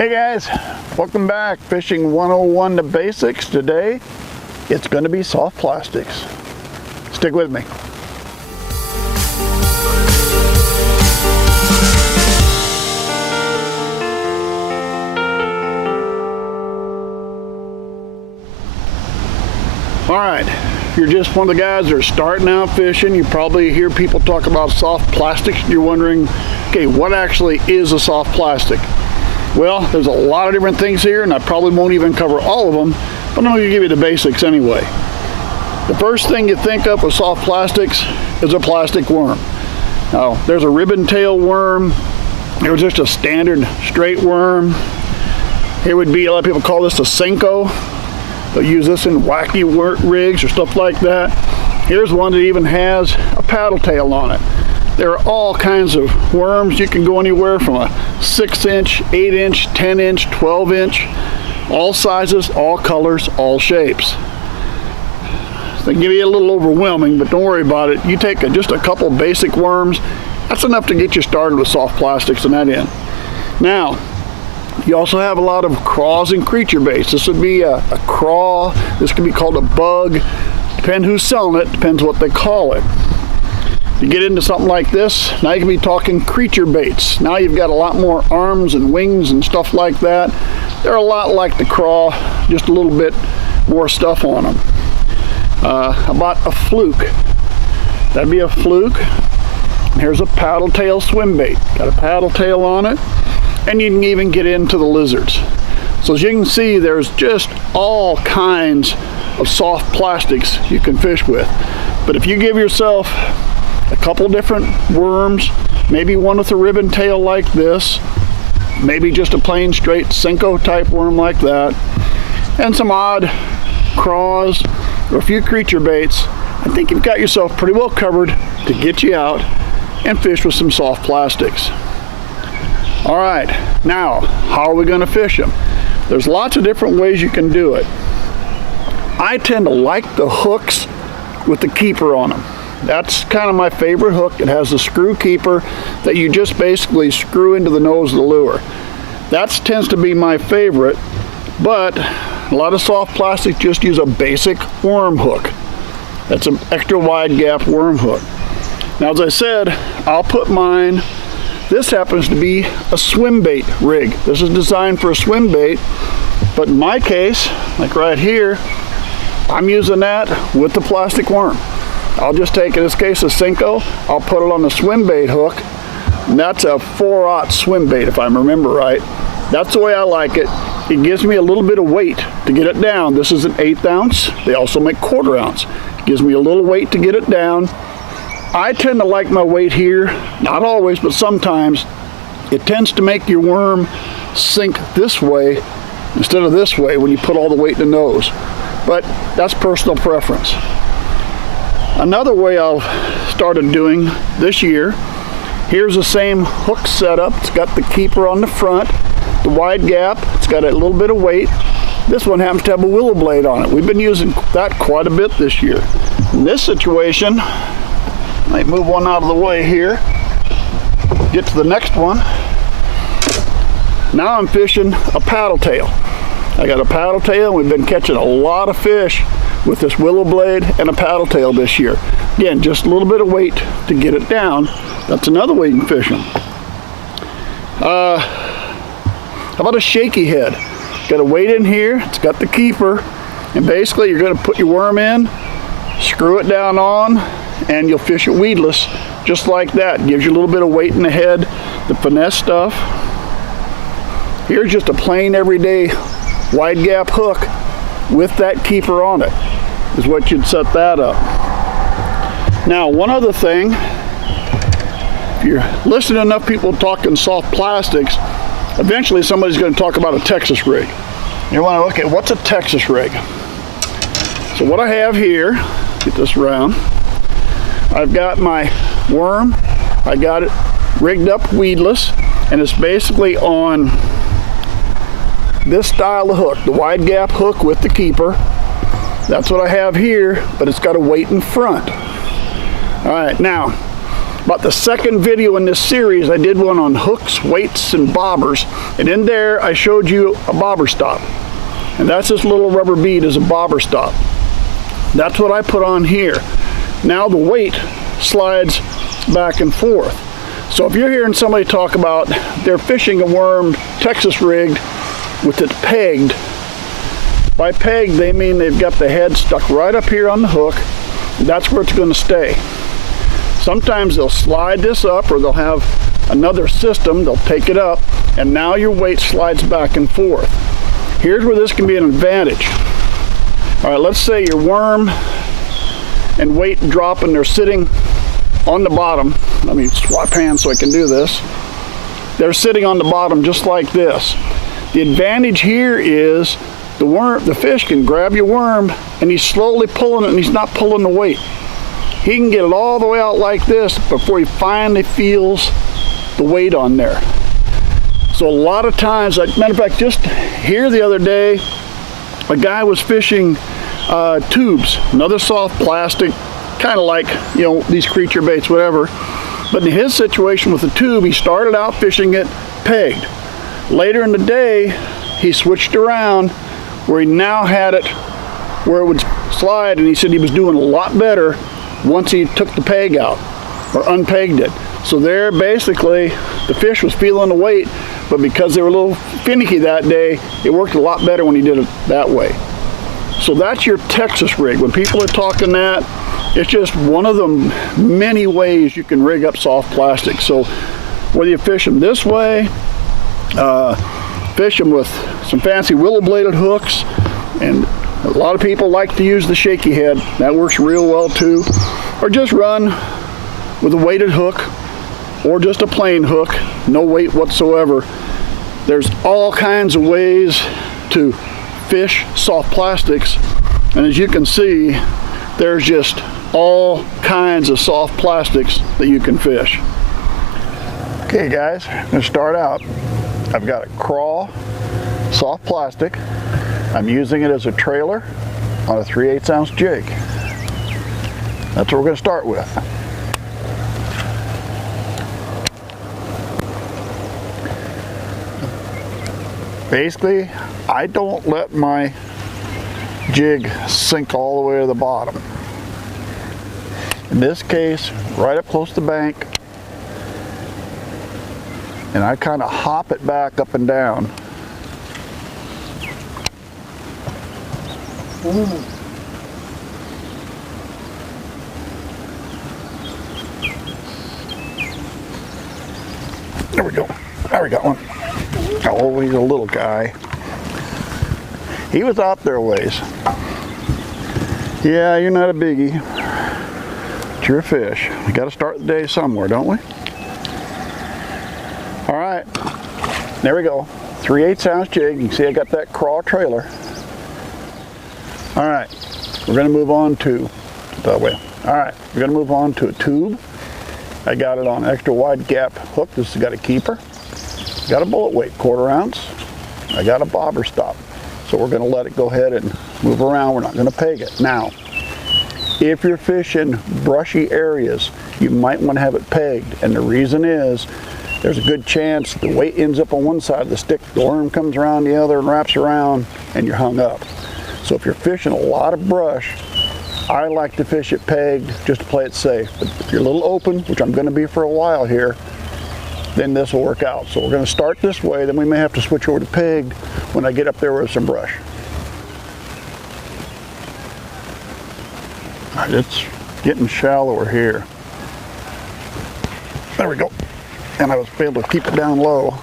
Hey guys, welcome back. Fishing 101 The Basics. Today, it's going to be soft plastics. Stick with me. Alright, if you're just one of the guys that are starting out fishing, you probably hear people talk about soft plastics. You're wondering, okay, what actually is a soft plastic? Well, there's a lot of different things here, and I probably won't even cover all of them, but I'm going to give you the basics anyway. The first thing you think of with soft plastics is a plastic worm. Now, there's a ribbon tail worm. There's just a standard straight worm. Here would be, a lot of people call this a Senko. They'll use this in wacky rigs or stuff like that. Here's one that even has a paddle tail on it. There are all kinds of worms. You can go anywhere from a 6-inch, 8-inch, 10-inch, 12-inch, all sizes, all colors, all shapes. They can be a little overwhelming, but don't worry about it. You take just a couple basic worms, that's enough to get you started with soft plastics in that end. Now, you also have a lot of craws and creature baits. This would be a craw. This could be called a bug. Depends who's selling it, depends what they call it. You get into something like this, now you can be talking creature baits. Now you've got a lot more arms and wings and stuff like that. They're a lot like the craw, just a little bit more stuff on them. How about a fluke? That'd be a fluke. And here's a paddle tail swim bait. Got a paddle tail on it. And you can even get into the lizards. So as you can see, there's just all kinds of soft plastics you can fish with. But if you give yourself a couple different worms, maybe one with a ribbon tail like this, maybe just a plain straight Senko type worm like that, and some odd craws or a few creature baits, I think you've got yourself pretty well covered to get you out and fish with some soft plastics. All right, now how are we going to fish them? There's lots of different ways you can do it. I tend to like the hooks with the keeper on them. That's kind of my favorite hook. It has a screw keeper that you just basically screw into the nose of the lure. That tends to be my favorite, but a lot of soft plastics just use a basic worm hook. That's an extra wide gap worm hook. Now, as I said, I'll put mine, this happens to be a swim bait rig. This is designed for a swim bait, but in my case, like right here, I'm using that with the plastic worm. I'll just take, in this case, a Senko, I'll put it on the swim bait hook, and that's a 4/0 swim bait if I remember right. That's the way I like it. It gives me a little bit of weight to get it down. This is an 1/8 ounce. They also make 1/4 ounce. It gives me a little weight to get it down. I tend to like my weight here, not always, but sometimes. It tends to make your worm sink this way instead of this way when you put all the weight in the nose. But that's personal preference. Another way I've started doing this year, here's the same hook setup. It's got the keeper on the front, the wide gap, it's got a little bit of weight. This one happens to have a willow blade on it. We've been using that quite a bit this year. In this situation, I might move one out of the way here, get to the next one. Now I'm fishing a paddle tail. I got a paddle tail, and we've been catching a lot of fish with this willow blade and a paddle tail this year. Again, just a little bit of weight to get it down. That's another way you can fish them. How about a shaky head? Got a weight in here, it's got the keeper, and basically you're going to put your worm in, screw it down on, and you'll fish it weedless, just like that. Gives you a little bit of weight in the head, the finesse stuff. Here's just a plain everyday wide gap hook with that keeper on it, is what you'd set that up. Now, one other thing, if you're listening to enough people talking soft plastics, eventually somebody's going to talk about a Texas rig. You want to look at what's a Texas rig. So what I have here, get this around, I've got my worm, I got it rigged up weedless, and it's basically on this style of hook, the wide gap hook with the keeper. That's what I have here, but it's got a weight in front. All right, now about the second video in this series. I did one on hooks, weights, and bobbers. And in there, I showed you a bobber stop. And that's this little rubber bead is a bobber stop. That's what I put on here. Now the weight slides back and forth. So if you're hearing somebody talk about they're fishing a worm Texas rigged with it pegged, by pegged they mean they've got the head stuck right up here on the hook. That's where it's going to stay. Sometimes they'll slide this up, or they'll have another system, they'll take it up, and now your weight slides back and forth. Here's where this can be an advantage. All right, let's say your worm and weight drop and they're sitting on the bottom. Let me swap hands so I can do this. They're sitting on the bottom just like this. The advantage here is the fish can grab your worm and he's slowly pulling it, and he's not pulling the weight. He can get it all the way out like this before he finally feels the weight on there. So a lot of times, matter of fact, just here the other day, a guy was fishing tubes, another soft plastic, kind of like, you know, these creature baits, whatever. But in his situation with the tube, he started out fishing it pegged. Later in the day, he switched around where he now had it where it would slide, and he said he was doing a lot better once he took the peg out or unpegged it. So there, basically, the fish was feeling the weight, but because they were a little finicky that day, it worked a lot better when he did it that way. So that's your Texas rig. When people are talking that, it's just one of the many ways you can rig up soft plastic. So whether you fish them this way, fish them with some fancy willow bladed hooks, and a lot of people like to use the shaky head. That works real well too. Or just run with a weighted hook, or just a plain hook, no weight whatsoever. There's all kinds of ways to fish soft plastics, and as you can see, there's just all kinds of soft plastics that you can fish. Okay guys, I'm going to start out. I've got a crawl soft plastic. I'm using it as a trailer on a 3/8 ounce jig. That's what we're going to start with. Basically, I don't let my jig sink all the way to the bottom. In this case, right up close to the bank, and I kind of hop it back up and down. There we go. There we got one. Oh, he's a little guy. He was out there a ways. Yeah, you're not a biggie, but you're a fish. We got to start the day somewhere, don't we? All right, there we go. 3/8 ounce jig. You can see I got that crawl trailer. All right, we're going to move on to that way. All right, we're going to move on to a tube. I got it on extra wide gap hook. This has got a keeper. Got a bullet weight, 1/4 ounce. I got a bobber stop. So we're going to let it go ahead and move around. We're not going to peg it. Now, if you're fishing brushy areas, you might want to have it pegged. And the reason is, there's a good chance the weight ends up on one side of the stick, the worm comes around the other and wraps around, and you're hung up. So if you're fishing a lot of brush, I like to fish it pegged just to play it safe. But if you're a little open, which I'm going to be for a while here, then this will work out. So we're going to start this way, then we may have to switch over to pegged when I get up there with some brush. All right, it's getting shallower here. There we go. And I was able to keep it down low.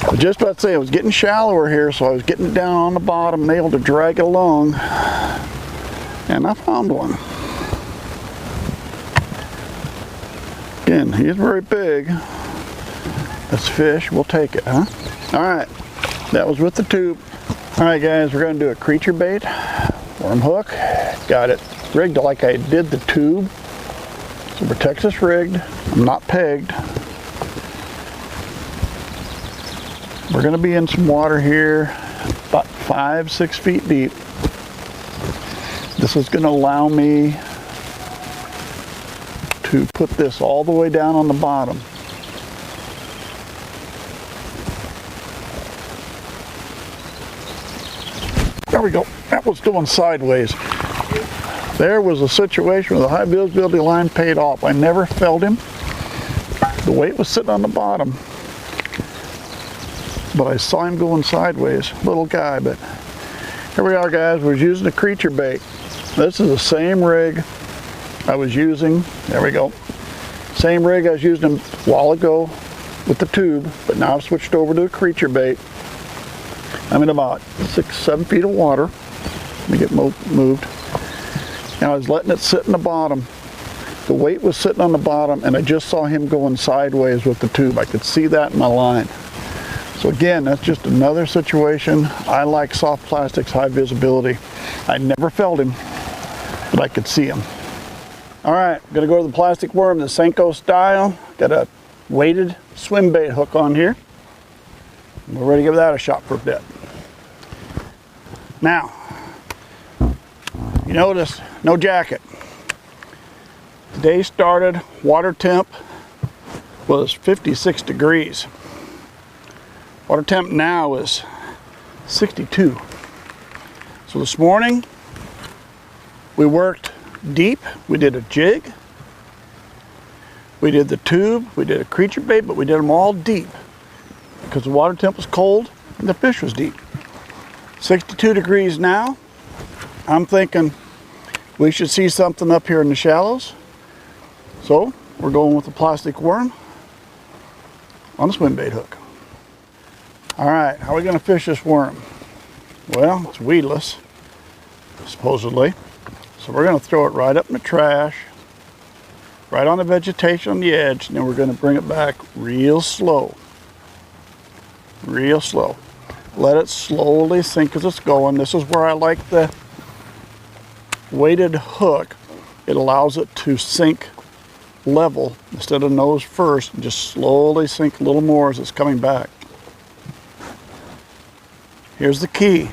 I was just about to say, it was getting shallower here, so I was getting it down on the bottom and able to drag it along. And I found one. Again, he's very big. This fish, we'll take it, huh? All right, that was with the tube. All right, guys, we're gonna do a creature bait, worm hook. Got it rigged like I did the tube. So we're Texas rigged, I'm not pegged. We're gonna be in some water here, about 5-6 feet deep. This is gonna allow me to put this all the way down on the bottom. There we go. That was going sideways. There was a situation where the high visibility line paid off. I never felt him. The weight was sitting on the bottom, but I saw him going sideways. Little guy, but here we are, guys. We're using a creature bait. This is the same rig I was using. There we go. Same rig I was using a while ago with the tube, but now I've switched over to a creature bait. I'm in about 6-7 feet of water. Let me get moved. And I was letting it sit in the bottom. The weight was sitting on the bottom, and I just saw him going sideways with the tube. I could see that in my line. So again, that's just another situation. I like soft plastics, high visibility. I never felt him, but I could see him. All right, I'm gonna go to the plastic worm, the Senko style. Got a weighted swim bait hook on here. We're ready to give that a shot for a bit. Now, you notice, no jacket. The day started, water temp was 56 degrees. Water temp now is 62. So this morning, we worked deep. We did a jig. We did the tube. We did a creature bait, but we did them all deep because the water temp was cold and the fish was deep. 62 degrees now. I'm thinking we should see something up here in the shallows. So we're going with the plastic worm on a swim bait hook. All right, how are we gonna fish this worm? Well, it's weedless, supposedly. So we're gonna throw it right up in the trash, right on the vegetation on the edge, and then we're gonna bring it back real slow. Real slow. Let it slowly sink as it's going. This is where I like the weighted hook. It allows it to sink level instead of nose first, and just slowly sink a little more as it's coming back. Here's the key.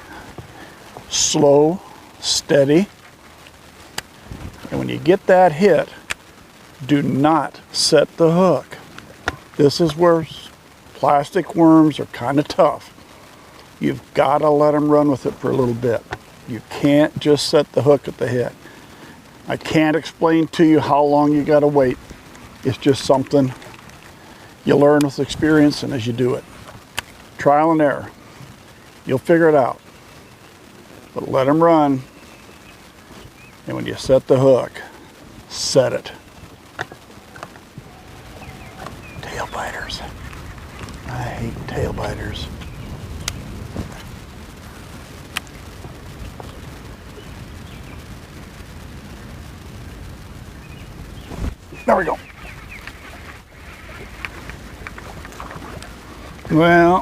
Slow, steady. And when you get that hit, do not set the hook. This is where plastic worms are kind of tough. You've got to let them run with it for a little bit. You can't just set the hook at the hit. I can't explain to you how long you got to wait. It's just something you learn with experience and as you do it. Trial and error. You'll figure it out. But let them run. And when you set the hook, set it. Tail biters. I hate tail biters. There we go. Well,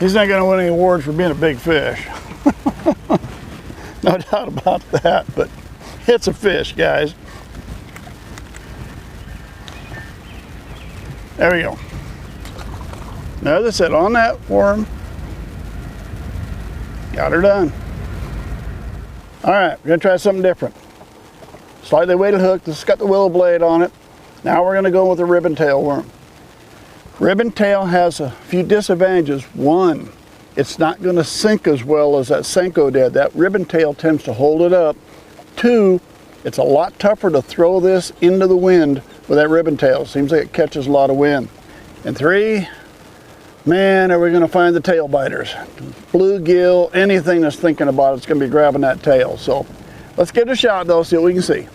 he's not going to win any awards for being a big fish. No doubt about that, but it's a fish, guys. There we go. Now, as I said, on that worm, got her done. All right, we're going to try something different. Slightly weighted hook. This has got the willow blade on it. Now we're going to go with a ribbon tail worm. Ribbon tail has a few disadvantages. One, it's not going to sink as well as that Senko did. That ribbon tail tends to hold it up. Two, it's a lot tougher to throw this into the wind with that ribbon tail. Seems like it catches a lot of wind. And three, man, are we going to find the tail biters. Bluegill, anything that's thinking about it's going to be grabbing that tail. So let's give it a shot though, see what we can see.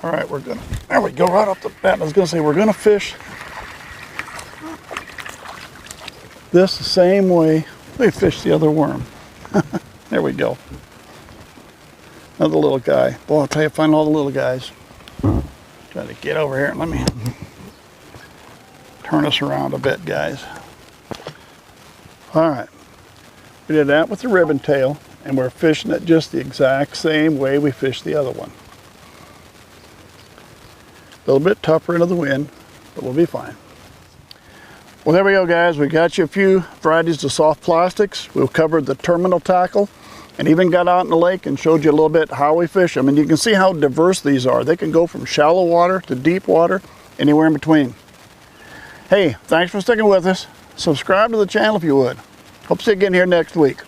All right, we're gonna, there we go, right off the bat. I was gonna say, we're gonna fish this the same way we fished the other worm. There we go. Another little guy. Boy, I'll tell you, find all the little guys. Try to get over here. Let me turn us around a bit, guys. All right, we did that with the ribbon tail, and we're fishing it just the exact same way we fished the other one. A little bit tougher into the wind, but we'll be fine. Well, there we go, guys. We got you a few varieties of soft plastics. We've covered the terminal tackle and even got out in the lake and showed you a little bit how we fish them. And you can see how diverse these are. They can go from shallow water to deep water, anywhere in between. Hey, thanks for sticking with us. Subscribe to the channel if you would. Hope to see you again here next week.